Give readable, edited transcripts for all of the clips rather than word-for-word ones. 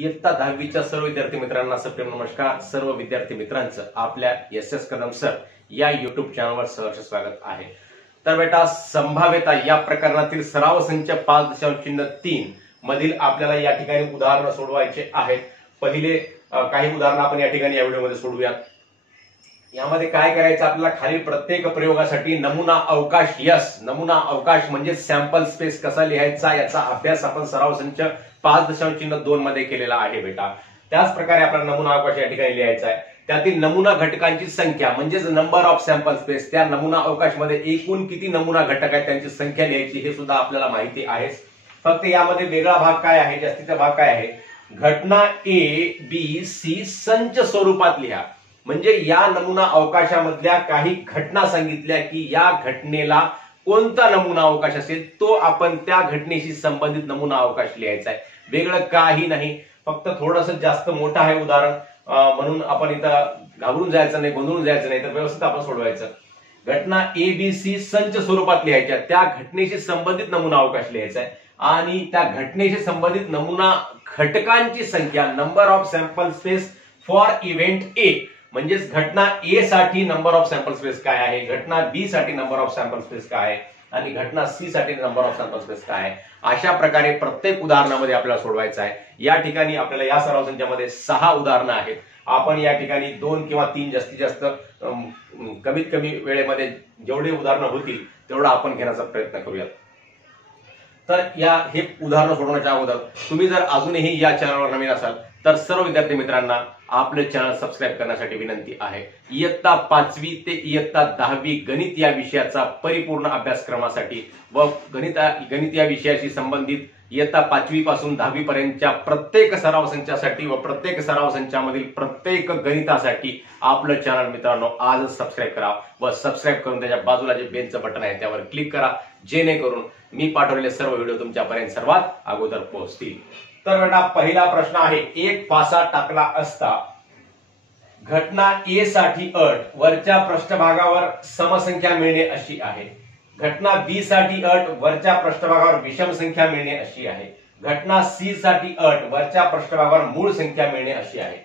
इयत्ता 10वीच्या सर्व विद्यार्थी मित्रांना सप्रेम नमस्कार. सर्व विद्यार्थी मित्रांचं आपल्या एस कदम सर या युट्यूब चॅनलवर सहर्ष स्वागत आहे. तर बेटा, संभाव्यता या प्रकरणातील सराव संच 5.3 मधील आपल्याला या ठिकाणी उदाहरणं सोडवायचे आहेत. पहिले काही उदाहरणं आपण या ठिकाणी या व्हिडिओमध्ये सोडवूयात. यामध्ये काय करायचं आपल्याला, खालील प्रत्येक प्रयोगासाठी नमुना अवकाश नमुना अवकाश म्हणजे सॅम्पल स्पेस कसा लिहायचा याचा अभ्यास आपण सराव संच 5.2 मध्ये केलेला आहे बेटा. त्याच प्रकारे आपल्याला नमुना अवकाश या ठिकाणी लिहायचा आहे. त्यातील नमुना घटकांची संख्या म्हणजेच नंबर ऑफ सॅम्पल स्पेस, त्या नमुना अवकाश मध्ये एकूण किती नमुना घटक आहेत त्यांची संख्या लिहायची हे सुद्धा आपल्याला माहिती आहेच. फक्त यामध्ये वेगळा भाग काय आहे, जास्तीचा भाग काय आहे, घटना ए बी सी संच स्वरूपात लिहा. म्हणजे या नमुना अवकाशामधल्या काही घटना सांगितल्या की या घटनेला कोणता नमुना अवकाश असेल तो आपण त्या घटनेशी संबंधित नमुना अवकाश लिहायचा आहे. वेगळं काही नाही, फक्त थोडंसं जास्त मोठं आहे उदाहरण, म्हणून आपण इथं घाबरून जायचं नाही, गोंधळून जायचं नाही, तर व्यवस्थित आपण सोडवायचं. घटना ए बी सी संच स्वरूपात लिहायच्या, त्या घटनेशी संबंधित नमुना अवकाश लिहायचा आहे आणि त्या घटनेशी संबंधित नमुना घटकांची संख्या number of sample space for event A, म्हणजेच घटना ए साठी नंबर ऑफ सॅम्पल स्पेस काय आहे, घटना बी साठी नंबर ऑफ सॅम्पल स्पेस काय आहे आणि घटना सी साठी नंबर ऑफ सॅम्पल स्पेस काय आहे. अशा प्रकारे प्रत्येक उदाहरणामध्ये आपल्याला सोडवायचं आहे. या ठिकाणी आपल्याला या सराव संचामध्ये 6 उदाहरणं आहेत. आपण या ठिकाणी 2 किंवा 3 जास्तीत जास्त कमीत कमी वेळेमध्ये जेवढे उदाहरणं होतील तेवढं आपण घेण्याचा प्रयत्न करूयात. तर हे उदाहरणं सोडवण्याच्या अगोदर तुम्ही जर अजूनही या चॅनलवर नवीन असाल तर सर्व विद्यार्थी मित्रांना आपले चॅनल सबस्क्राईब करण्यासाठी विनंती आहे. इयत्ता 5वी ते इयत्ता 10वी गणित या विषयाचा परिपूर्ण अभ्यासक्रमासाठी व गणित या विषयाशी संबंधित इयत्ता 5वी पासून 10वी पर्यंतच्या प्रत्येक सराव संचासाठी व प्रत्येक सराव संचामधील प्रत्येक गणितासाठी आपलं चॅनल मित्रांनो आजच सबस्क्राईब करा व सबस्क्राईब करून त्याच्या बाजूला जे बेलचं बटन आहे त्यावर क्लिक करा, जेणेकरून मी पाठवलेले सर्व व्हिडिओ तुमच्यापर्यंत सर्वात अगोदर पोहोचतील. तर बेटा, पहिला प्रश्न आहे, एक फासा टाकला असता घटना ए साठी अट वरच्या पृष्ठभागावर समसंख्या मिळणे अशी आहे. घटना बी साठी अट वरच्या पृष्ठभागावर विषम संख्या मिळणे अशी आहे. घटना सी साठी अट वरच्या पृष्ठभागावर मूळ संख्या मिळणे अशी आहे.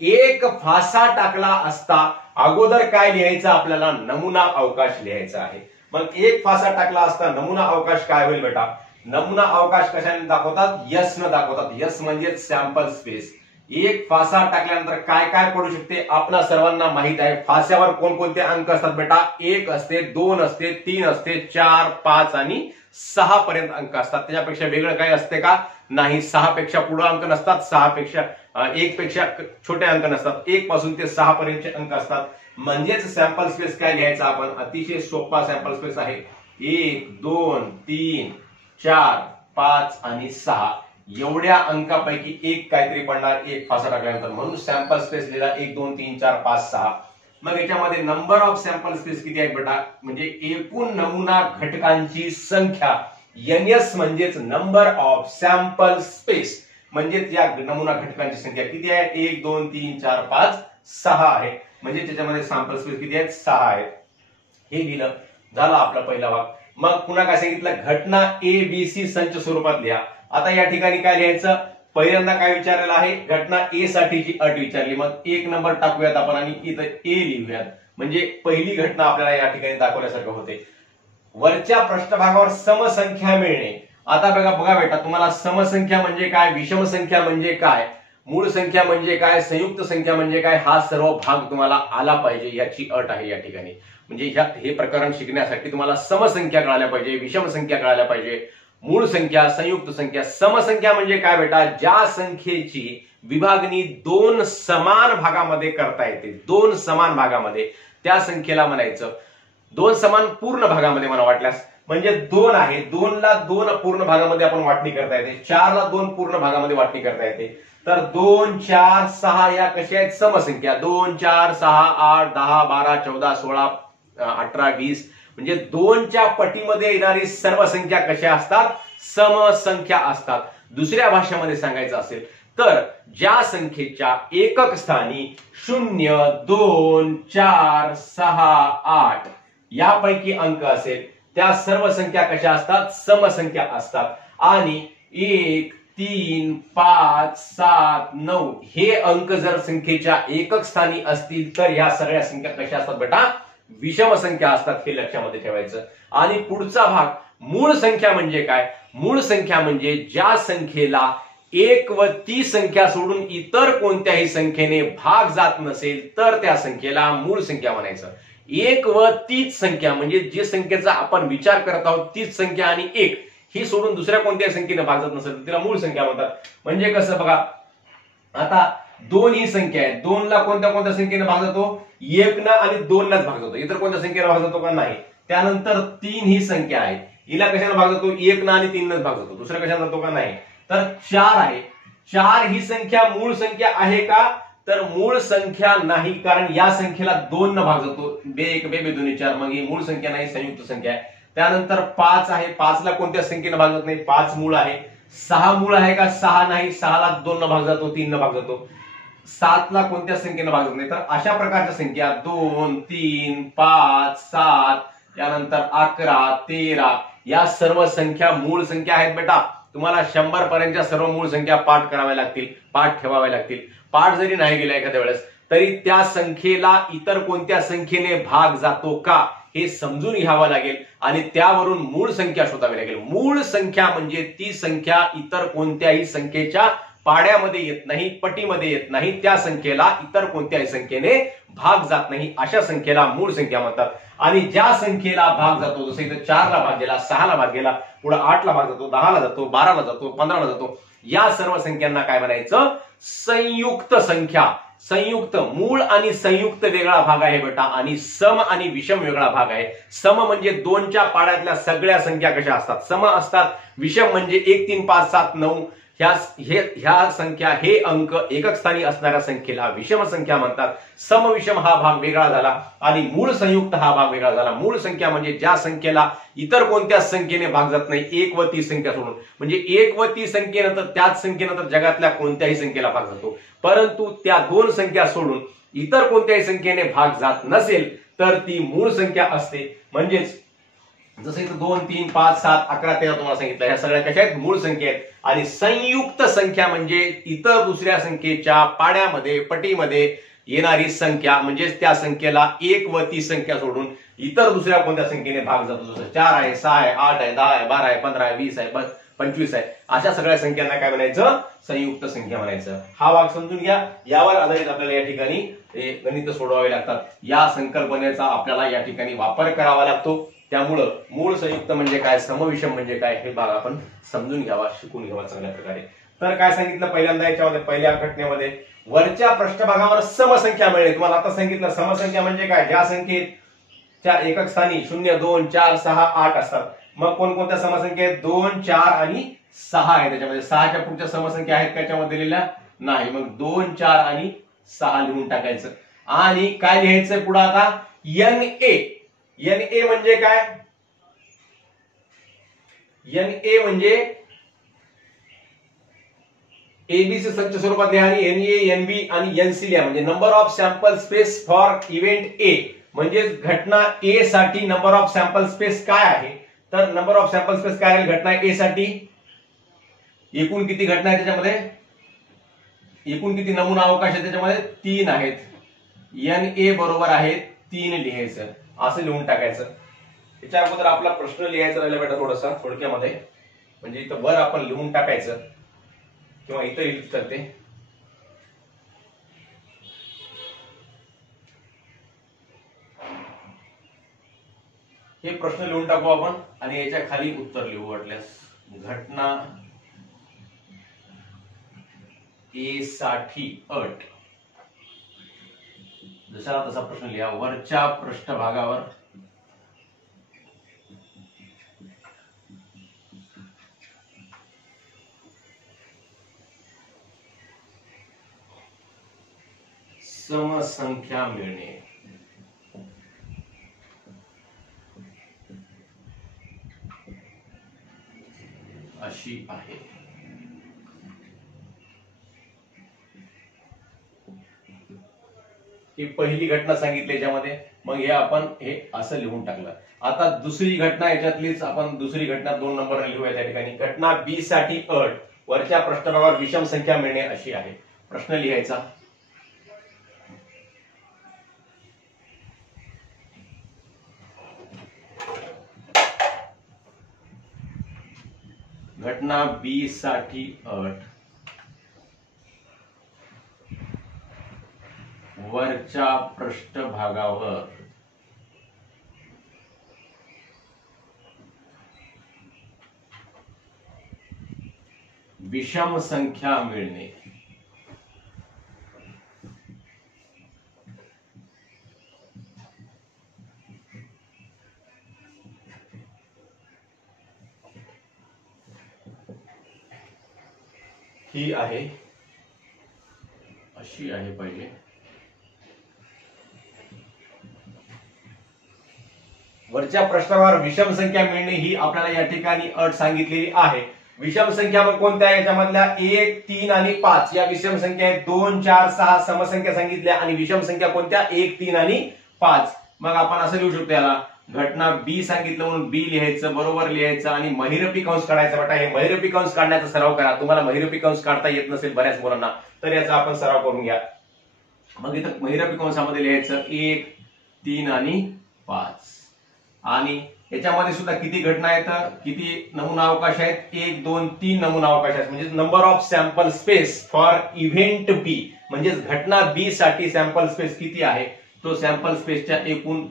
एक फासा टाकला असता अगोदर काय लिहायचं आपल्याला, नमुना अवकाश लिहायचा आहे. मग एक फासा टाकला असता नमुना अवकाश काय होईल बेटा, नमुना अवकाश कशाने दाखवतात, यस न दाखवतात. यस म्हणजे सॅम्पल स्पेस. एक फासा टाकल्यानंतर काय काय पडू शकते आपल्या सर्वांना माहित आहे. फास्यावर कोणकोणते अंक असतात बेटा, 1 असते, 2 असते, 3 असते, 4, 5 आणि 6 पर्यंत अंक असतात. त्याच्यापेक्षा वेगळं काही असते का, नाही. 6 पेक्षा पुढे अंक नसतात, 1 पेक्षा छोटे अंक नसतात, 1 पासून ते 6 पर्यंतचे अंक असतात. म्हणजेच सॅम्पल स्पेस काय लिहायचा आपण, अतिशय सोपा सॅम्पल स्पेस आहे. 1, 2, 3, 4, 5 आणि 6 एवढ्या अंकापैकी एक काहीतरी पडणार एक फासा टाकल्यानंतर, म्हणून सॅम्पल स्पेस लिहिला 1, 2, 3, 4, 5, 6. मग याच्यामध्ये नंबर ऑफ सॅम्पल स्पेस किती आहेत बेटा, म्हणजे एकूण नमुना घटकांची संख्या एनएस म्हणजेच नंबर ऑफ सॅम्पल स्पेस, म्हणजेच या नमुना घटकांची संख्या किती आहे, 1, 2, 3, 4, 5, 6 आहे. म्हणजे त्याच्यामध्ये सॅम्पल स्पेस किती आहेत, 6 आहेत. हे लिहिलं झालं आपला पहिला भाग. मग पुन्हा काय सांगितलं, घटना ए बी सी संच स्वरूपात लिहा. आता या ठिकाणी काय लिहायचं, पहिल्यांदा काय विचारलेलं आहे, घटना ए साठीची अट विचारली. मग 1 नंबर टाकूयात आपण आणि इथं ए लिहूयात, म्हणजे पहिली घटना आपल्याला या ठिकाणी दाखवल्यासारखं होते. वरच्या पृष्ठभागावर समसंख्या मिळणे. आता बघा बेटा, तुम्हाला समसंख्या म्हणजे काय, विषम संख्या म्हणजे काय, मूळ संख्या म्हणजे काय, संयुक्त संख्या म्हणजे काय, हा सर्व भाग तुम्हाला आला पाहिजे याची अट आहे या ठिकाणी. म्हणजे हे प्रकरण शिकण्यासाठी तुम्हाला समसंख्या कळाल्या पाहिजे, विषम संख्या कळाल्या पाहिजे, मूळ संख्या, संयुक्त संख्या. समसंख्या म्हणजे काय बेटा, ज्या संख्येची विभागणी 2 समान भागामध्ये करता येते, 2 समान भागामध्ये, त्या संख्येला म्हणायचं 2 समान पूर्ण भागामध्ये म्हणा वाटल्यास. म्हणजे 2 आहे, 2 ला 2 पूर्ण भागामध्ये आपण वाटणी करता येते, 4 ला 2 पूर्ण भागामध्ये वाटणी करता येते. तर 2, 4, 6 या कशा आहेत, समसंख्या. 2, 4, 6, 8, 10, 12, 14, 16, 18, 20 म्हणजे 2च्या पटीमध्ये येणारी सर्व संख्या कशा असतात, समसंख्या असतात. दुसऱ्या भाषेमध्ये सांगायचं असेल तर ज्या संख्येच्या एकक स्थानी 0, 2, 4, 6, 8 यापैकी अंक असेल त्या सर्व संख्या कशा असतात, समसंख्या असतात. आणि 1, 3, 5, 7, 9 हे अंक जर संख्येच्या एकक स्थानी असतील तर या सगळ्या संख्या कशा असतात बेटा? विषम संख्या असतात, हे लक्षामध्ये ठेवायचं. आणि पुढचा भाग मूळ संख्या म्हणजे काय? मूळ संख्या म्हणजे ज्या संख्येला 1 व ती संख्या सोडून इतर कोणत्याही संख्येने भाग जात नसेल तर त्या संख्येला मूळ संख्या म्हणायचं. 1 व तीच संख्या म्हणजे जी संख्येचा आपण विचार करत आहोत तीच संख्या आणि 1 ही सोडून दुसऱ्या कोणत्याही संख्येने भाग जात नसेल तर तिला मूळ संख्या म्हणतात. म्हणजे कसं बघा, आता 2 ही संख्या आहे, 2 ला कोणत्या कोणत्या संख्येने भाग जातो? 1 ना आणि 2 लाच भाग जातो. इतर कोणत्या संख्येने भाग जातो का? नाही. त्यानंतर 3 ही संख्या आहे, हिला कशाने भाग जातो? 1 ना आणि 3 लाच भाग जातो. दुसऱ्या कशाने जातो का? नाही. तर 4 आहे, 4 ही संख्या मूळ संख्या आहे का? तर मूळ संख्या नाही, कारण या संख्येला 2 न भाग जातो. 2 1 2 2 4, मग ही मूळ संख्या नाही, संयुक्त संख्या आहे. त्यानंतर 5 आहे, 5 ला कोणत्या संख्येने भाग जात नाही? 5 मूळ आहे. 6 मूळ आहे का? 6 नाही, 6 ला 2 न भाग जातो, 3 न भाग जातो. 7 ला कोणत्या संख्येने भाग जात नाही. तर अशा प्रकारच्या संख्या 2 3 5 7 त्यानंतर 11 13 या सर्व संख्या मूळ संख्या आहेत बेटा. तुम्हाला 100 पर्यंतच्या सर्व मूळ संख्या पाठ कराव्या लागतील, पाठ ठेवाव्या लागतील. पाठ जरी नाही गेला एखाद्या वेळेस तरी त्या संख्येला इतर कोणत्या संख्येने भाग जातो का हे समजून घ्यावं लागेल आणि त्यावरून मूळ संख्या शोधावी लागेल. मूळ संख्या म्हणजे ती संख्या इतर कोणत्याही संख्येच्या पाड्यामध्ये येत नाही, पटीमध्ये येत नाही, त्या संख्येला इतर कोणत्याही संख्येने भाग जात नाही, अशा संख्येला मूळ संख्या म्हणतात. आणि ज्या संख्येला भाग जातो, जसं इथं 4 ला भाग गेला, 6 ला भाग गेला, पुढे 8 ला भाग जातो, 10 ला जातो, 12 ला जातो, 15 ला जातो, या सर्व संख्यांना काय म्हणायचं? संयुक्त संख्या. संयुक्त, मूळ आणि संयुक्त वेगळा भाग आहे बेटा आणि सम आणि विषम वेगळा भाग आहे. सम म्हणजे 2च्या पाड्यातल्या सगळ्या संख्या कशा असतात? सम असतात. विषम म्हणजे 1 3 5 7 9 ह्या संख्या, हे अंक एकक स्थानी असणाऱ्या संख्येला विषम संख्या म्हणतात. समविषम हा भाग वेगळा झाला आणि मूळ संयुक्त हा भाग वेगळा झाला. मूळ संख्या म्हणजे ज्या संख्येला इतर कोणत्या संख्येने भाग जात नाही, 1 व ती संख्या सोडून. म्हणजे 1 व ती संख्येनंतर त्याच संख्येनंतर जगातल्या कोणत्याही संख्येला भाग जातो. परंतु त्या 2 संख्या सोडून इतर कोणत्याही संख्येने भाग जात नसेल तर ती मूळ संख्या असते. म्हणजेच जसं इथं 2 3 5 7 11 13 तुम्हाला सांगितलं, ह्या सगळ्या कशा आहेत? मूळ संख्या आहेत. आणि संयुक्त संख्या म्हणजे इतर दुसऱ्या संख्येच्या पाड्यामध्ये, पटीमध्ये येणारी संख्या, म्हणजेच त्या संख्येला 1 व ती संख्या सोडून इतर दुसऱ्या कोणत्या संख्येने भाग जातो. जसं 4 आहे, 6 आहे, 8 आहे, 10 आहे, 12 आहे, 15 आहे, 20 आहे, 25 आहे, अशा सगळ्या संख्यांना काय म्हणायचं? संयुक्त संख्या म्हणायचं. हा भाग समजून घ्या. यावर आधारित आपल्याला या ठिकाणी गणित सोडवावे लागतात. या संकल्पनेचा आपल्याला या ठिकाणी वापर करावा लागतो. त्यामुळं मूळ संयुक्त म्हणजे काय, समविषम म्हणजे काय, हे भाग आपण समजून घ्यावा, शिकून घ्यावा चांगल्या प्रकारे. तर काय सांगितलं पहिल्यांदा याच्यामध्ये, पहिल्या घटनेमध्ये वरच्या पृष्ठभागावर समसंख्या मिळेल. तुम्हाला आता सांगितलं समसंख्या म्हणजे काय? ज्या संख्येच्या एकक स्थानी 0 2 4 6 8 असतात. मग कोणकोणत्या समसंख्या आहेत? 2 4 आणि 6 आहे. त्याच्यामध्ये 6च्या पुढच्या समसंख्या आहेत का याच्यामध्ये दिलेल्या? नाही. मग 2 4 आणि 6 लिहून टाकायचं. आणि काय लिहायचं पुढे आता? NA. NA म्हणजे काय? NA म्हणजे एबीसी संच स्वरूपात लिहा आणि NA NB आणि NC लिहा. म्हणजे number of sample space for event A. म्हणजे घटना A साठी नंबर ऑफ सॅम्पल स्पेस काय आहे? तर नंबर ऑफ सॅम्पल स्पेस काय आहे घटना A साठी? एकूण किती घटना आहे त्याच्यामध्ये? एकूण किती नमुना अवकाश आहे त्याच्यामध्ये? 3 आहेत. NA बरोबर आहे 3 लिहायचं, असं लिहून टाकायचं. त्याच्या अगोदर आपला प्रश्न लिहायचा राहिला बेटा थोडासा थोडक्यामध्ये. म्हणजे इथं वर आपण लिहून टाकायचं किंवा इतर लिहित करते. हे प्रश्न लिहून टाकू आपण आणि याच्या खाली उत्तर लिहू वाटल्यास. घटना ए साठी अट, जसा तसा प्रश्न लिहा. वरच्या पृष्ठभागावर समसंख्या मिळणे अशी आहे. ही पहिली घटना सांगितली याच्यामध्ये. मग हे आपण हे असं लिहून टाकलं. आता दुसरी घटना याच्यातलीच आपण दुसरी घटना 2 नंबरने लिहूया त्या ठिकाणी. घटना बी साठी अट वरच्या पृष्ठभागावर विषम संख्या मिळणे अशी आहे. प्रश्न लिहायचा. घटना बी साठी अट वरच्या पृष्ठभागावर विषम संख्या मिळणे. ही आहे, अशी आहे पाहिजे. वरच्या पृष्ठावर विषम संख्या मिळणे ही आपल्याला या ठिकाणी अट सांगितलेली आहे. विषम संख्या मग कोणत्या आहे? याच्यामधल्या 1, 3 आणि 5 या विषम संख्या आहेत. 2, 4, 6 समसंख्या सांगितल्या आणि विषम संख्या कोणत्या? 1, 3 आणि 5. मग आपण असं लिहू शकतो याला, घटना बी सांगितलं म्हणून बी लिहायचं, बरोबर लिहायचं आणि महिरपी कंस काढायचा. बेटा हे महिरपी कंस काढण्याचा सराव करा. तुम्हाला महिरपी कंस काढता येत नसेल बऱ्याच मुलांना, तर याचा आपण सराव करून घ्या. मग इथं महिरपी कंसामध्ये लिहायचं 1, 3 आणि 5. आणि याच्यामध्ये सुद्धा किती घटना आहेत, किती नमुना अवकाश आहेत? 1, 2, 3 नमुना अवकाश आहेत. म्हणजे number of sample space for event B, म्हणजे घटना बी साठी सॅम्पल स्पेस किती आहे, तो सॅम्पल स्पेसच्या एकूण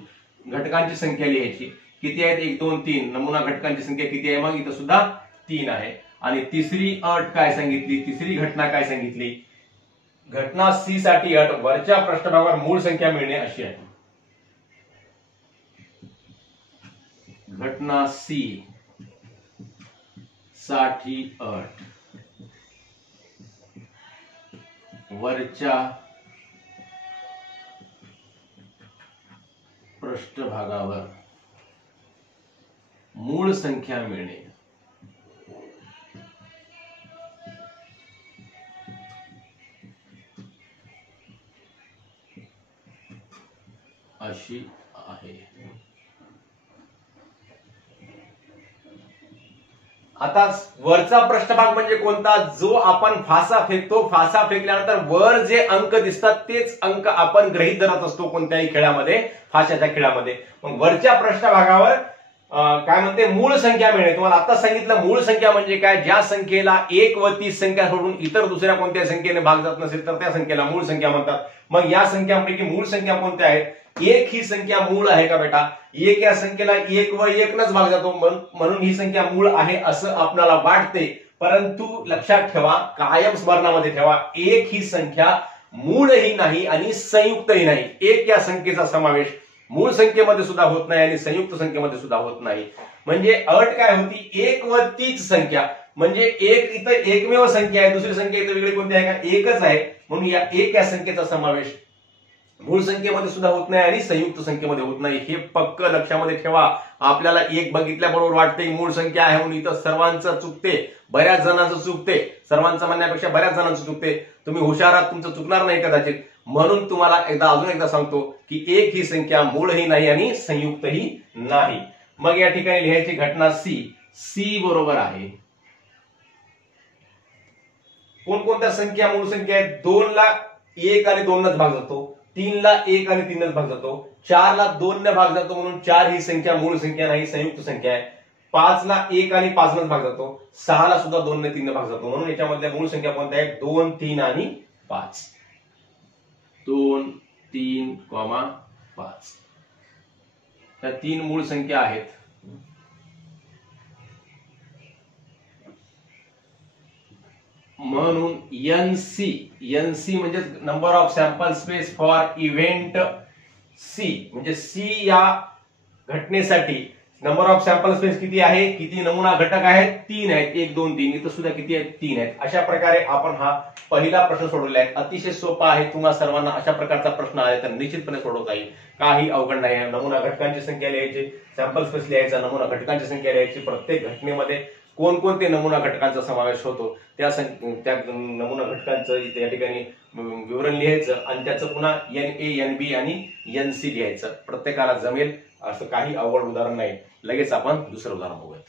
घटकांची संख्या लिहायची. किती आहेत? 1, 2, 3 नमुना घटकांची संख्या किती आहे? मग इथं सुद्धा 3 आहे. आणि तिसरी अट काय सांगितली? तिसरी घटना काय सांगितली? घटना सी साठी अट वरच्या पृष्ठभागावर मूळ संख्या मिळणे अशी आहे. घटना सी साठी अट वरच्या पृष्ठभागावर मूळ संख्या मिळणे अशी आहे. आता वरचा पृष्ठभाग म्हणजे कोणता? जो आपण फासा फेकतो, फासा फेकल्यानंतर वर जे अंक दिसतात तेच अंक आपण गृहीत धरत असतो कोणत्याही खेळामध्ये, फाशाच्या खेळामध्ये. मग वरच्या पृष्ठभागावर काय म्हणते? मूळ संख्या मिळणे. तुम्हाला आता सांगितलं मूळ संख्या म्हणजे काय? ज्या संख्येला 1 व 30 संख्या सोडून इतर दुसऱ्या कोणत्या संख्येने भाग जात नसेल तर त्या संख्येला मूळ संख्या म्हणतात. मग या संख्यांपैकी मूळ संख्या कोणत्या आहेत? 1 ही संख्या मूळ आहे का बेटा? 1 या संख्येला 1 व 1 नच भाग जातो, म्हणून ही संख्या मूळ आहे असं आपल्याला वाटते. परंतु लक्षात ठेवा, कायम स्मरणामध्ये ठेवा, 1 ही संख्या मूळही नाही आणि संयुक्तही नाही. 1 या संख्येचा समावेश मूळ संख्येमध्ये सुद्धा होत नाही आणि संयुक्त संख्येमध्ये सुद्धा होत नाही. म्हणजे अट काय होती? 1 व तीच संख्या, म्हणजे 1 इथं एकमेव संख्या आहे, दुसरी संख्या इथं वेगळी कोणती आहे का? 1च आहे. म्हणून या 1 या संख्येचा समावेश मूळ संख्येमध्ये सुद्धा होत नाही आणि संयुक्त संख्येमध्ये होत नाही. हे पक्क लक्षामध्ये ठेवा. आपल्याला 1 बघितल्याबरोबर वाटते मूळ संख्या आहे म्हणून, इथं सर्वांचं चुकते, बऱ्याच जणांचं चुकते. सर्वांचं म्हणण्यापेक्षा बऱ्याच जणांचं चुकते. तुम्ही हुशार आहात, तुमचं चुकणार नाही कदाचित. म्हणून तुम्हाला अजून एकदा सांगतो की 1 ही संख्या मूळही नाही आणि संयुक्तही नाही. मग या ठिकाणी लिहायची घटना सी बरोबर आहे. कोणकोणत्या संख्या मूळ संख्या आहेत? 2 ला 1 आणि 2 नच भाग जातो, 3 ला 1 आणि 3 नच भाग जातो, 4 ला 2 ने भाग जातो म्हणून 4 ही संख्या मूळ संख्या नाही, संयुक्त संख्या आहे. 5 ला 1 आणि 5 नच भाग जातो, 6 ला सुद्धा 2 ने 3 ने भाग जातो, म्हणून याच्यामधल्या मूळ संख्या कोणत्या आहेत? 2, 3 आणि 5. 2, 3, 5 त्या 3 मूळ संख्या आहेत. म्हणून एनसी म्हणजे number of sample space for event C, म्हणजे सी या घटनेसाठी नंबर ऑफ सॅम्पल स्पेस किती आहे? किती नमुना घटक आहेत? 3 आहेत. 1, 2, 3. इथं सुद्धा किती आहेत? 3 आहेत. अशा प्रकारे आपण हा पहिला प्रश्न सोडवला आहे. अतिशय सोपा आहे. तुम्हाला सर्वांना अशा प्रकारचा प्रश्न आला तर निश्चितपणे सोडवता येईल, काही अवघड नाही आहे. नमुना घटकांची संख्या लिहायची, सॅम्पल स्पेस लिहायचा, नमुना घटकांची संख्या लिहायची, प्रत्येक घटनेमध्ये कोणकोणते नमुना घटकांचा समावेश होतो त्या नमुना घटकांचं इथे या ठिकाणी विवरण लिहायचं आणि त्याचं पुन्हा NA, NB आणि NC लिहायचं. प्रत्येकाला जमेल असं काही अवघड उदाहरण नाही. लगेच आपण दुसरं उदाहरण बघूया.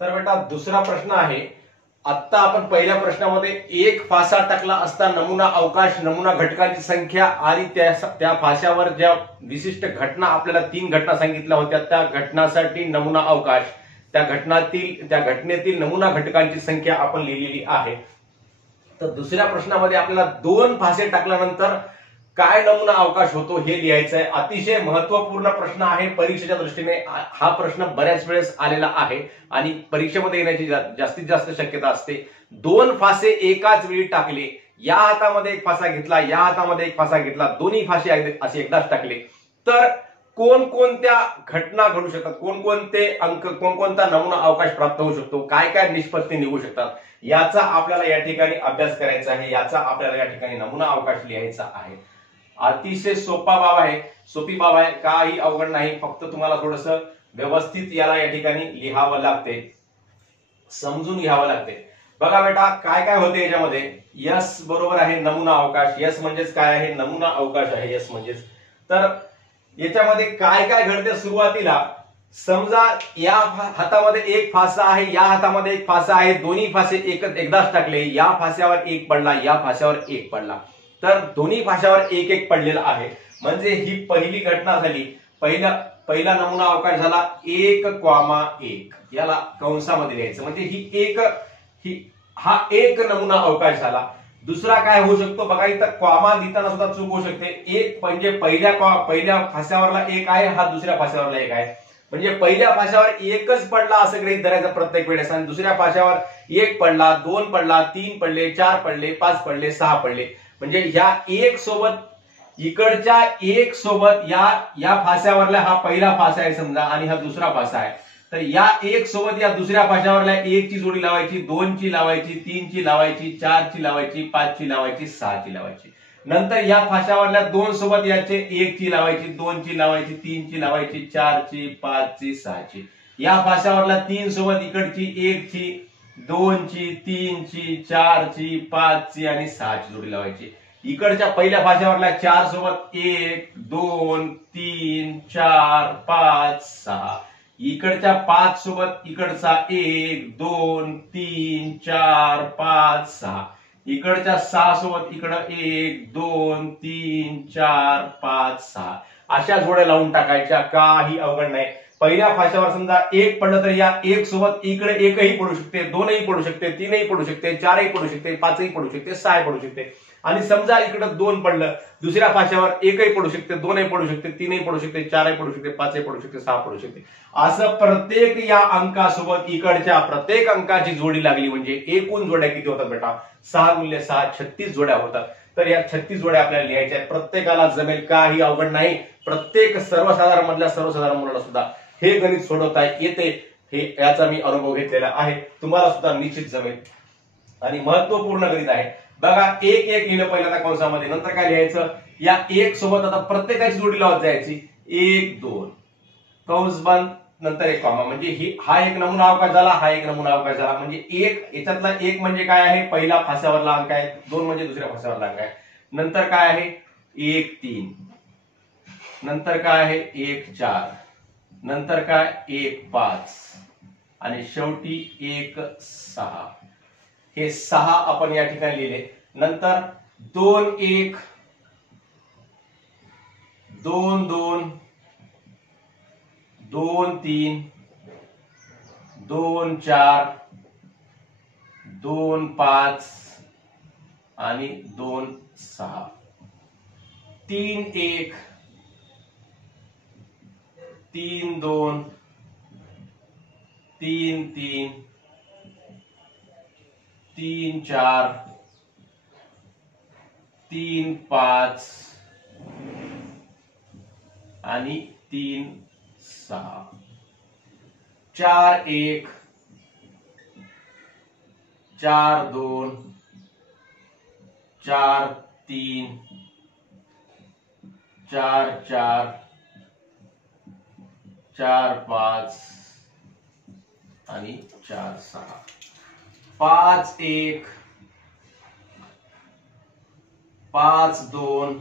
तर बेटा दुसरा प्रश्न आहे, आता आपण पहिल्या प्रश्नामध्ये एक फासा टाकला असता नमुना अवकाश, नमुना घटकांची संख्या आणि त्या फाश्यावर ज्या विशिष्ट घटना, आपल्याला 3 घटना सांगितल्या होत्या, त्या घटनासाठी नमुना अवकाश, त्या घटनेतील नमुना घटकांची संख्या आपण लिहिलेली आहे. तर दुसऱ्या प्रश्नामध्ये आपल्याला 2 फासे टाकल्यानंतर काय नमुना अवकाश होतो हे लिहायचं आहे. अतिशय महत्वपूर्ण प्रश्न आहे परीक्षेच्या दृष्टीने. हा प्रश्न बऱ्याच वेळेस आलेला आहे आणि परीक्षेमध्ये येण्याची जास्तीत जास्त शक्यता असते. 2 फासे एकाच वेळी टाकले, या हातामध्ये एक फासा घेतला, या हातामध्ये एक फासा घेतला, दोन्ही फासे असे एकदाच टाकले, तर कोणकोणत्या घटना घडू शकतात, कोणकोणते अंक, कोणकोणता नमुना अवकाश प्राप्त होऊ शकतो, काय काय निष्पत्ती निघू शकतात, याचा आपल्याला या ठिकाणी अभ्यास करायचा आहे. याचा आपल्याला या ठिकाणी नमुना अवकाश लिहायचा आहे. अतिशय सोपी बाब आहे, काही अवघड नाही. फक्त तुम्हाला थोडस व्यवस्थित याला या ठिकाणी लिहावं लागते, समजून घ्यावं लागते. बघा बेटा काय काय होते याच्यामध्ये. यस बरोबर आहे, नमुना अवकाश. यस म्हणजेच काय आहे, नमुना अवकाश आहे यस म्हणजेच. तर याच्यामध्ये काय काय घडते सुरुवातीला, समजा या हातामध्ये एक फासा आहे, या हातामध्ये एक फासा आहे, दोन्ही फासे एकदाच टाकले, या फास्यावर एक पडला, या फास्यावर एक पडला, तर दोन्ही फाश्यावर एक एक पडलेला आहे. म्हणजे ही पहिली घटना झाली. पहिला नमुना अवकाश झाला 1,1, याला कंसामध्ये लिहायचं. म्हणजे हा एक नमुना अवकाश झाला. दुसरा काय होऊ शकतो बघा, इथं कॉमा लिहिताना सुद्धा चूक होऊ शकते. एक म्हणजे पहिल्या फास्यावरला एक आहे, हा दुसऱ्या फास्यावरला एक आहे. म्हणजे पहिल्या फाश्यावर एकच पडला असं गृहीत धरायचं प्रत्येक वेळेस, आणि दुसऱ्या फाश्यावर एक पडला, 2 पडला, 3 पडले, 4 पडले, 5 पडले, 6 पडले. म्हणजे ह्या एक सोबत इकडच्या एक सोबत या फास्यावरला हा पहिला फासा आहे समजा, आणि हा दुसरा फासा आहे, तर या एक सोबत या दुसऱ्या फाश्यावरला 1 ची जोडी लावायची, 2 ची लावायची, 3 ची लावायची, 4 ची लावायची, 5 ची लावायची, 6 ची लावायची. नंतर या फाश्यावरल्या 2 सोबत याचे 1 ची लावायची, 2 ची लावायची, 3 ची लावायची, 4 ची, 5 ची, 6 ची. या फाश्यावरला 3 सोबत इकडची 1 ची, 2 ची, 3 ची, 4 ची, 5 ची आणि 6 ची जोडी लावायची. इकडच्या पहिल्या फाश्यावरला 4 सोबत 1, 2, 3, 4, 5, 6. इकडच्या 5 सोबत इकडचा 1, 2, 3, 4, 5, 6. इकडच्या 6 सोबत इकडं 1, 2, 3, 4, 5, 6 अशा जोड्या लावून टाकायच्या, काही अवघड नाही. पहिल्या फाश्यावर समजा 1 पडलं तर या 1 सोबत इकडे 1ही पडू शकते, 2ही पडू शकते, 3ही पडू शकते, 4ही पडू शकते, 5ही पडू शकते, 6ही पडू शकते. आणि समजा इकडे 2 पडलं, दुसऱ्या फाश्यावर 1ही पडू शकते, 2ही पडू शकते, 3ही पडू शकते, 4ही पडू शकते, 5ही पडू शकते, 6 पडू शकते. असं प्रत्येक या अंकासोबत इकडच्या प्रत्येक अंकाची जोडी लागली म्हणजे एकूण जोड्या किती होतात बेटा, 6 गुणिले 6 36 जोड्या होतात. तर या 36 जोड्या आपल्याला लिहायच्या आहेत. प्रत्येकाला जमेल, काही अवघड नाही. प्रत्येक सर्वसाधारण मधल्या सर्वसाधारण मुलाला सुद्धा हे गणित सोडवता येते, हे याचा मी अनुभव घेतलेला आहे. तुम्हाला सुद्धा निश्चित जमेल आणि महत्वपूर्ण गणित आहे. बघा 1 1 लिहिलं पहिल्यांदा कंसामध्ये, नंतर काय लिहायचं, या 1 सोबत आता प्रत्येकाची जोडी लावत जायची. 1 2 कंस बंद, नंतर एक कॉमा. म्हणजे हा एक नमुना अवकाश झाला, हा एक नमुना अवकाश झाला. म्हणजे याच्यातला 1 म्हणजे काय आहे, पहिला फास्यावरला अंक आहे. 2 म्हणजे दुसऱ्या फास्यावरला अंक आहे. नंतर काय आहे 1 3, नंतर काय आहे 1 4, नंतर काय 1 5 आणि शेवटी 1 6. हे 6 आपण या ठिकाणी लिहिले. नंतर 2 1, 2 2, 2 3, 2 4, 2 5 आणि 2 6. 3 1, 3 2, 3 3, 3 4, 3 5 आणि 3 6. 4 1, 4 2, 4 3, 4 4, 4 5 आणि 4 6. 5 1, 5 2,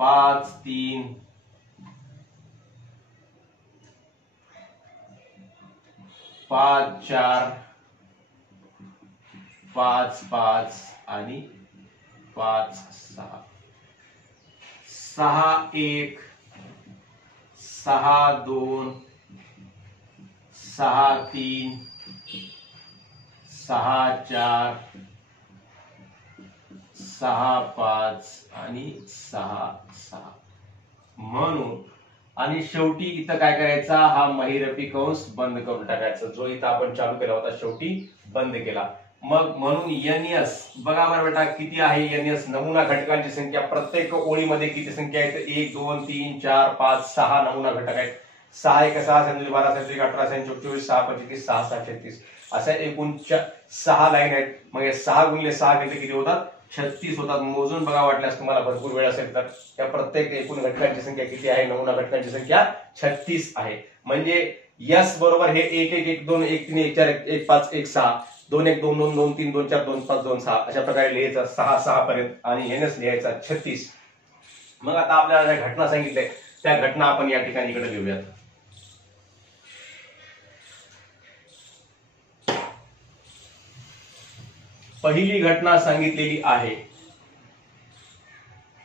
5 3, 5 4 5 5 आणि 5 6 6 1 6 2 6 3 6 4 6 5 आणि 6 6 म्हणून आणि शेवटी इथं काय करायचा, हा महिरपी कंस बंद करून टाकायचा, जो इथं आपण चालू केला होता शेवटी बंद केला. मग म्हणून NS बघा बरं बेटा किती आहे NS, नमुना घटकांची संख्या प्रत्येक ओळीमध्ये किती संख्या आहे, 1 2 3 4 5 6 नमुना घटक आहेत. 6 1 6 7 12 7 18 24 6 25 6 6 36 अशा एकूण 6 लाईन आहेत. मग हे 6 गुणिले 6 केले किती होतात, 36 होतात. मोजून बघा वाटल्यास तुम्हाला भरपूर वेळ असेल तर. त्या प्रत्येक एकूण घटकांची संख्या किती आहे, नमुना घटकांची संख्या 36 आहे. म्हणजे S बरोबर हे 1 1 1 2 1 3 1 4 1 5 1 6 2 1 2 2 2 3 2 4 2 5 2 6 अशा प्रकारे लिहायचा 6 6 पर्यंत आणि NS लिहायचा 36. मग आता आपल्याला ज्या घटना सांगितल्या त्या घटना आपण या ठिकाणी इकडे लिहूयात. पहिली घटना सांगितलेली आहे,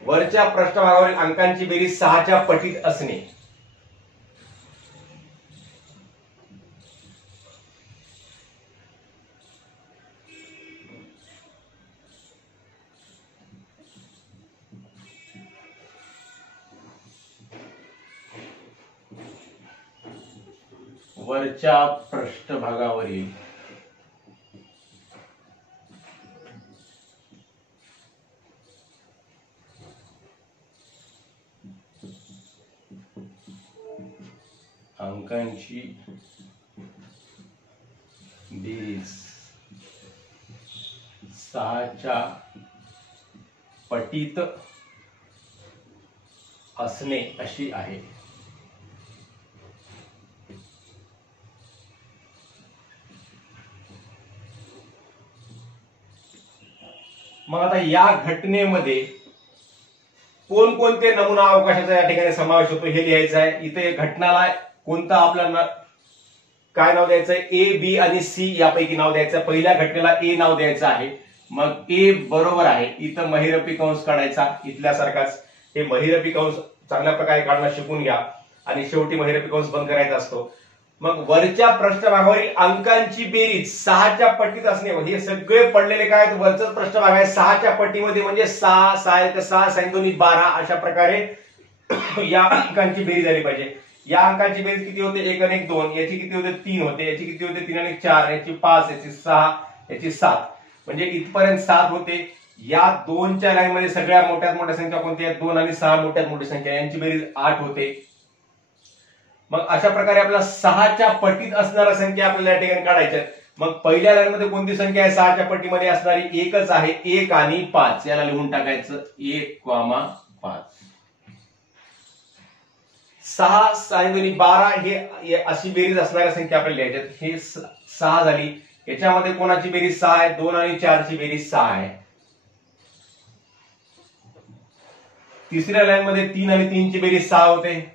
वरच्या पृष्ठभागावरील अंकांची बेरीज 6च्या पटीत असणे. वरच्या पृष्ठभागावरील अंकांची बेरीज 6च्या पटीत असणे अशी आहे. मग आता या घटनेमध्ये कोणकोणते नमुना अवकाशाचा या ठिकाणी समावेश होतो हे लिहायचं आहे. इथे घटनाला कोणता आपल्याला काय नाव द्यायचं आहे, A B आणि C यापैकी नाव द्यायचं. पहिल्या घटनेला A नाव द्यायचं आहे. मग A बरोबर आहे, इथं महिरपी कंस काढायचा इथल्यासारखाच. हे महिरपी कंस चांगल्या प्रकारे काढणं शिकून घ्या आणि शेवटी महिरपी कंस बंद करायचा असतो. मग वरच्या पृष्ठभागावरील अंकांची बेरीज 6च्या पटीत असणे. हे सगळे पडलेले काय, वरचा पृष्ठभाग आहे 6च्या पटीमध्ये, म्हणजे 6 6 1 6 6 2 12 अशा प्रकारे या अंकांची बेरीज झाली पाहिजे. या अंकांची बेरीज किती होते, 1 आणि 1 2, याची किती होते 3 होते, याची किती होते 3 आणि 4, याची 5, याची 6, याची 7, म्हणजे इथपर्यंत 7 होते. या 2च्या लाईन मध्ये सगळ्यात मोठ्यात मोठ्या संख्या कोणती आहे, 2 आणि 6 मोठ्यात मोठी संख्या, यांची बेरीज 8 होते. मग अशा प्रकारे आपल्याला 6च्या पटीत असणाऱ्या संख्या आपल्याला या ठिकाणी काढायच्या. मग पहिल्या लाईन मध्ये कोणती संख्या आहे 6च्या पटीमध्ये असणारी, एकच आहे, 1 आणि 5 याला लिहून टाकायचं 1, 5. 6 6 2 12 हे अशी बेरीज असणाऱ्या संख्या आपल्याला लिहायच्यात. हे 6 झाली. याच्यामध्ये कोणाची बेरीज 6 आहे, 2 आणि 4 ची बेरीज 6 आहे. तिसऱ्या लाईन मध्ये 3 आणि 3 ची बेरीज 6 होते.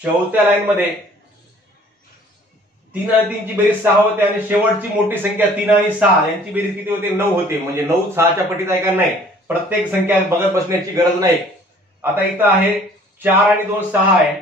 चौथ्या लाईन मध्ये 3 आणि 3 ची बेरीज 6 होते आणि शेवटची मोठी संख्या 3 आणि 6 यांची बेरीज किती होते, 9 होते. म्हणजे 9 6च्या पटीत आहे का नाही, प्रत्येक संख्या बघत बसण्याची गरज नाही. आता इथं आहे 4 आणि 2 6 आहे.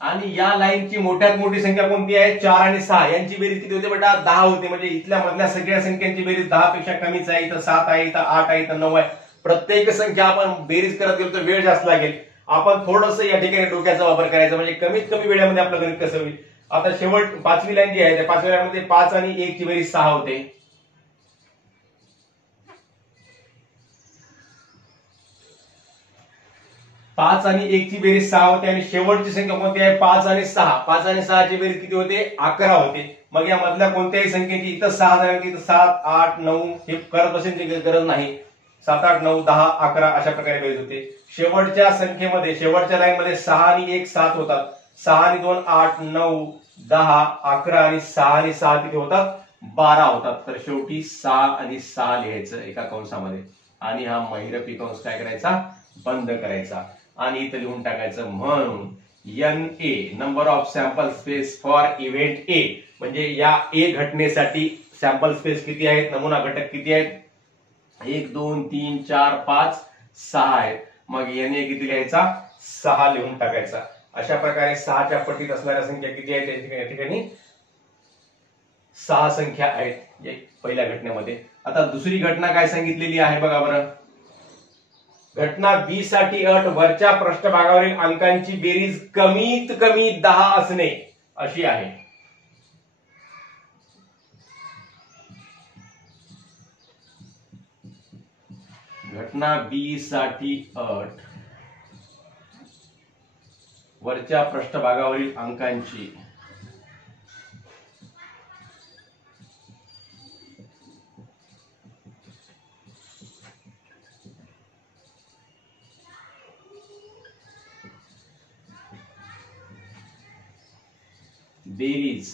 आणि या लाईनची मोठ्यात मोठी संख्या कोणती आहे, 4 आणि 6 यांची बेरीज किती होते बेटा, 10 होते. म्हणजे इथल्या मधल्या सगळ्या संख्यांची बेरीज 10 पेक्षा कमीच आहे. इथं 7 आहे, इथं 8 आहे, इथं 9 आहे. प्रत्येक संख्या आपण बेरीज करत गेलो तर वेळ जास्त लागेल. आपण थोडस या ठिकाणी डोक्याचा वापर करायचा, म्हणजे कमीत कमी वेळामध्ये आपलं गणित कसं होईल. आता शेवट 5वी लाईन जी आहे त्या 5व्या लाईन मध्ये 5 आणि 1 ची बेरीज 6 होते. 5 आणि 1 ची बेरीज 6 होते आणि शेवटची संख्या कोणती आहे, 5 आणि 6. 5 आणि 6 ची बेरीज किती होते, 11 होते. मग या मधल्या कोणत्याही संख्येची इथं 6 झाली, इथं 7 8 9 हे करत बसण्याची गरज नाही. 7 8 9 10 11 अशा प्रकारे बेरीज होते. शेवटच्या संख्येमध्ये शेवटच्या लाईन मध्ये 6 आणि 1 7 होतात. 6 आणि 2 8 9 10 11 आणि 6 आणि 6 किती होतात, 12 होतात. तर शेवटी 6 आणि 6 लिहायचं एका कंसामध्ये आणि हा महिरपी कंस काय करायचा, बंद करायचा आणि इथं लिहून टाकायचं म्हणून NA number of sample space for event A, म्हणजे या ए घटनेसाठी सॅम्पल स्पेस किती आहेत, नमुना घटक किती आहेत, 1 2 3 4 5 6 आहेत. मग NA किती लिहायचा, 6 लिहून टाकायचा. अशा प्रकारे 6च्या पटीत असणाऱ्या संख्या किती आहेत या ठिकाणी 6 संख्या आहेत पहिल्या घटनेमध्ये. आता दुसरी घटना काय सांगितलेली आहे बघा बरं. घटना बी साठी अट वरच्या पृष्ठभागावरील अंकांची बेरीज कमीत कमी 10 असणे अशी आहे. घटना बी साठी अट वरच्या पृष्ठभागावरील अंकांची बेरीज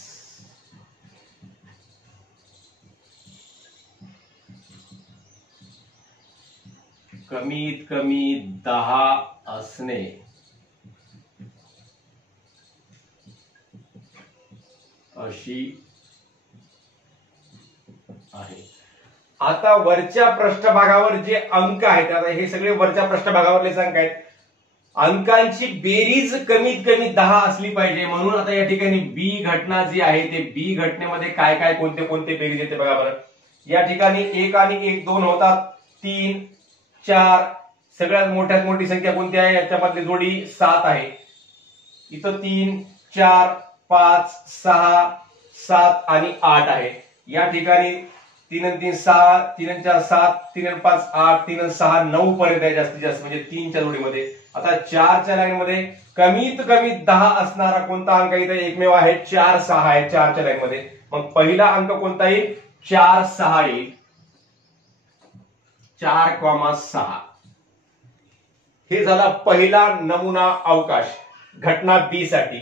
कमीत कमी 10 असणे अशी आहे. आता वरच्या पृष्ठभागावर जे अंक आहेत, आता हे सगळे वरच्या पृष्ठभागावरलेच अंक आहेत, अंकांची बेरीज कमीत कमी 10 असली पाहिजे. म्हणून आता या ठिकाणी बी घटना जी आहे ते बी घटनेमध्ये काय काय कोणते कोणते बेरीज येते बघा बरं. या ठिकाणी 1 आणि 1 2 होतात, 3 4 सगळ्यात मोठ्यात मोठी संख्या कोणती आहे, याच्यामधली जोडी 7 आहे. इथं 3 4 5 6 7 आणि 8 आहे. या ठिकाणी 3 आणि 3 6, 3 आणि 4 7, 3 आणि 5 8, 3 आणि 6 9 पर्यंत आहे जास्तीत जास्त, म्हणजे 3च्या जोडीमध्ये. आता 4च्या लाईन मध्ये कमीत कमी 10 असणारा कोणता अंक इथे एकमेव आहे, 4 6 आहे 4च्या लाईन मध्ये. मग पहिला अंक कोणता येईल, 4 6 येईल, 4,6. हे झाला पहिला नमुना अवकाश घटना बी साठी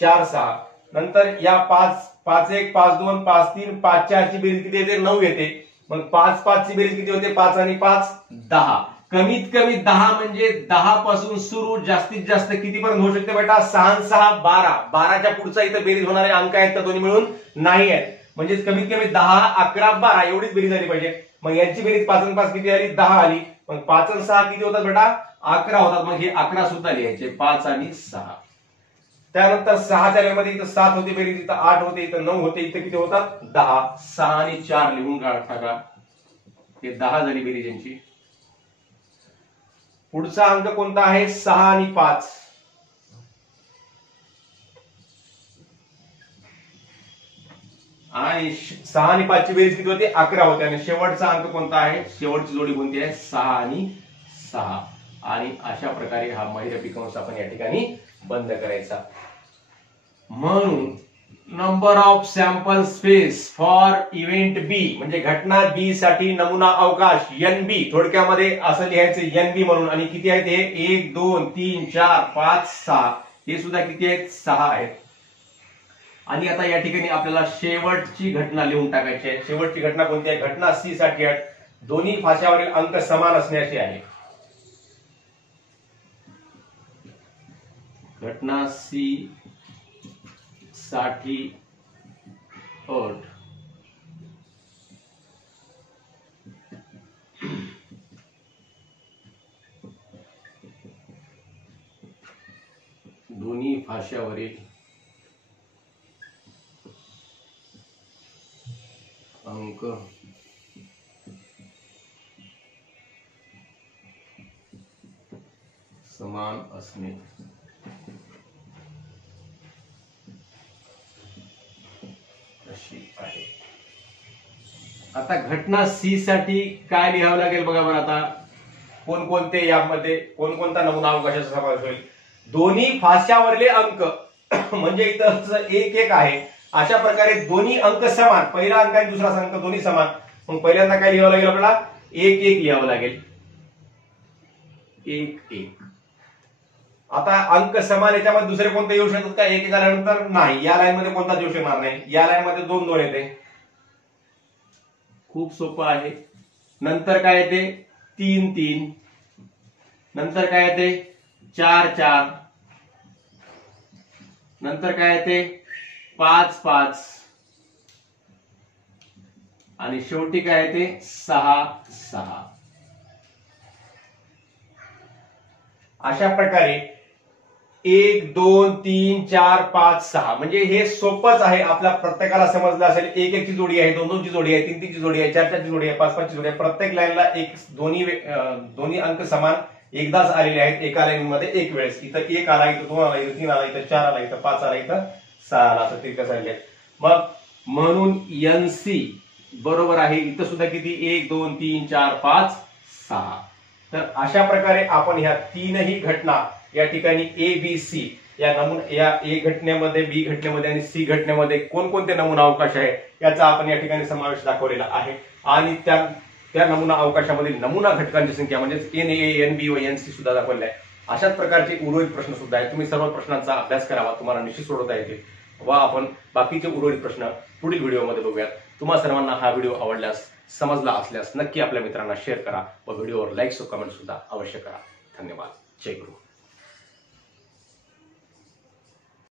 4 6. नंतर या 5 5 1 5 2 5 3 5 4 ची बेरीज किती येते, 9 येते. मग 5 5 ची बेरीज किती होते, 5 आणि 5 10. कमीत कमी 10 म्हणजे 10 पासून सुरू जास्तीत जास्त किती पर्यंत होऊ शकते बेटा, 6 6 12. 12च्या पुढचा इथं बेरीज होणारे अंक आहेत का दोन्ही मिळून, नाही आहेत. म्हणजे कमीत कमी 10 11 12 एवढीच बेरीज झाली पाहिजे. मग यांची बेरीज 5 आणि 5 किती आली, 10 आली. मग 5 आणि 6 किती होतात बेटा, 11 होतात. मग हे 11 सुद्धा लिहायचे, 5 आणि 6. त्यानंतर 6च्या लाईनमध्ये इथं 7 होते बेरीज, इथं 8 होते, इथं 9 होते, इथं किती होतात 10. 6 आणि 4 लिहून टाका, हे 10 झाली बेरीज यांची. पुढचा अंक कोणता आहे, 6 आणि 5. आणि 6 आणि 5 ची बेरीज किती होती, 11 होते. आणि शेवटचा अंक कोणता आहे, शेवटची जोडी कोणती आहे, 6 आणि 6. आणि अशा प्रकारे हा महिरपी कंस आपण या ठिकाणी बंद करायचा. म्हणून number of sample space for event B, म्हणजे घटना बी साठी नमुना अवकाश NB, थोडक्यामध्ये असं लिहायचं NB म्हणून. आणि किती आहेत हे, 1 2 3 4 5 6, हे सुद्धा किती आहेत, 6 आहेत. आणि आता या ठिकाणी आपल्याला शेवटची घटना लिहून टाकायची आहे. शेवटची घटना कोणती आहे, घटना सी साठी अट दोन्ही फाश्यावरील अंक समान असण्याची आहे. घटना सी साठी अट दोन्ही फाश्यावरील अंक समान असणे अशी आहे. आता घटना सी साठी काय लिहावं लागेल बघा बरं. आता कोणकोणते यामध्ये कोणकोणता नमुना अवकाशाचा समावेश होईल, दोन्ही फाश्यावरले अंक म्हणजे इथं 1 1 आहे. अशा प्रकारे दोन्ही अंक समान, पहिला अंक आणि दुसरा अंक दोन्ही समान. मग पहिल्यांदा काय लिहावं लागेल आपल्याला, 1 1 लिहावं लागेल, 1 1. आता अंक समान याच्यामध्ये दुसरे कोणते येऊ शकतात का, 1 1 आल्यानंतर नाही. या लाईन मध्ये कोणताच येऊ शकणार नाही, या लाईन मध्ये 2 2 येते. खूप सोपं आहे. नंतर काय येते, 3 3. नंतर काय येते 4 4, नंतर काय येते 5 5 आणि शेवटी काय येते 6 6. अशा प्रकारे 1 2 3 4 5 6 म्हणजे हे सोपंच आहे. आपल्या प्रत्येकाला समजलं असेल. 1 1 ची जोडी आहे, 2 2 ची जोडी आहे, 3 3 ची जोडी आहे, 4 4 ची जोडी आहे, 5 5 ची जोडी आहे. प्रत्येक लाईनला एक दोन्ही अंक समान एकदाच आलेले आहेत एका लाईन मध्ये एक वेळेस. इथं 1 आला, इथं 2 आला, इथं 3 आला, इथं 4 आला, इथं 5 आला, इथं 6 आला, असं तिरकं झालेले आहेत. मग म्हणून NC बरोबर आहे. इथं सुद्धा किती 1 2 3 4 5 6. तर अशा प्रकारे आपण ह्या तीनही घटना या ठिकाणी ABC या A घटनेमध्ये, B घटनेमध्ये आणि C घटनेमध्ये कोणकोणते नमुना अवकाश आहे याचा आपण या ठिकाणी समावेश दाखवलेला आहे. आणि त्या नमुना अवकाशामधील नमुना घटकांची संख्या म्हणजे NA NB व NC सुद्धा दाखवले आहे. अशाच प्रकारचे उर्वरित प्रश्न सुद्धा आहेत. तुम्ही सर्व प्रश्नांचा अभ्यास करावा, तुम्हाला निश्चित सोडवता येतील. व आपण बाकीचे उर्वरित प्रश्न पुढील व्हिडिओमध्ये बघूयात. तुम्हा सर्वांना हा व्हिडिओ आवडल्यास, समजला असल्यास नक्की आपल्या मित्रांना शेअर करा व व्हिडिओवर लाईक व कमेंट सुद्धा अवश्य करा. धन्यवाद. जय गुरु.